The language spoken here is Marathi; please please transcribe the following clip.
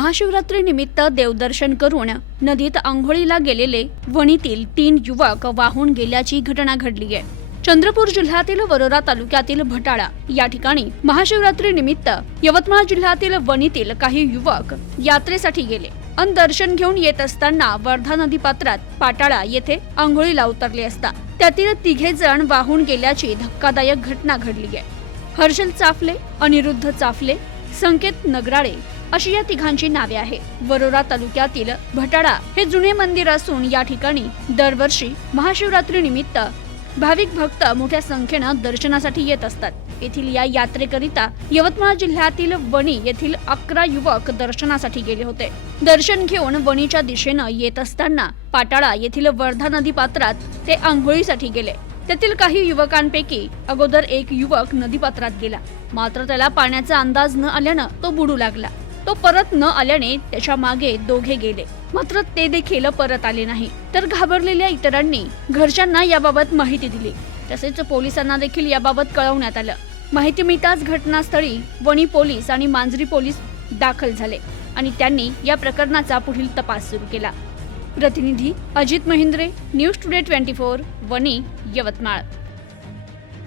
महाशिवरात्रीनिमित्त देवदर्शन करून नदीत आंघोळीला गेलेले वणीतील तीन युवक वाहून गेल्याची घटना घडली आहे. चंद्रपूर जिल्ह्यातील वरोरा तालुक्यातील भटाळा या ठिकाणी महाशिवरात्री निमित्त यवतमाळ जिल्ह्यातील वणीतील काही युवक यात्रेसाठी गेले. अन दर्शन घेऊन येत असताना वर्धा नदी पात्रात पाटाळा येथे आंघोळीला उतरले असता त्यातील तिघे जण वाहून गेल्याची धक्कादायक घटना घडली आहे. हर्षल चाफले अनिरुद्ध चाफले संकेत नगराळे अशी या तिघांची नावे आहे वरोरा तालुक्यातील भटाडा हे जुने मंदिर असून या ठिकाणी दरवर्षी महाशिवरात्री निमित्त भाविक भक्त मोठ्या संख्येनं दर्शनासाठी येत असतात. येथील या यात्रेकरिता यवतमाळ जिल्ह्यातील वणी येथील अकरा युवक दर्शनासाठी गेले होते. दर्शन घेऊन वणीच्या दिशेनं येत असताना पाटाळा येथील वर्धा नदी पात्रात ते आंघोळीसाठी गेले. त्यातील काही युवकांपैकी अगोदर एक युवक नदीपात्रात गेला. मात्र त्याला पाण्याचा अंदाज न आल्यानं तो बुडू लागला. तो परत न आल्याने त्याच्यामागे दोघे गेले. मात्र ते देखील परत आले नाही. तर घाबरलेल्या इतरांनी घरच्यांना याबाबत माहिती दिली. तसेच पोलिसांना देखील याबाबत कळवण्यात आलं. माहिती मिळताच घटनास्थळी वणी पोलीस आणि मांजरी पोलीस दाखल झाले आणि त्यांनी या प्रकरणाचा पुढील तपास सुरू केला. प्रतिनिधी Ajit Mahindre news today twenty four Wani Yavatmal.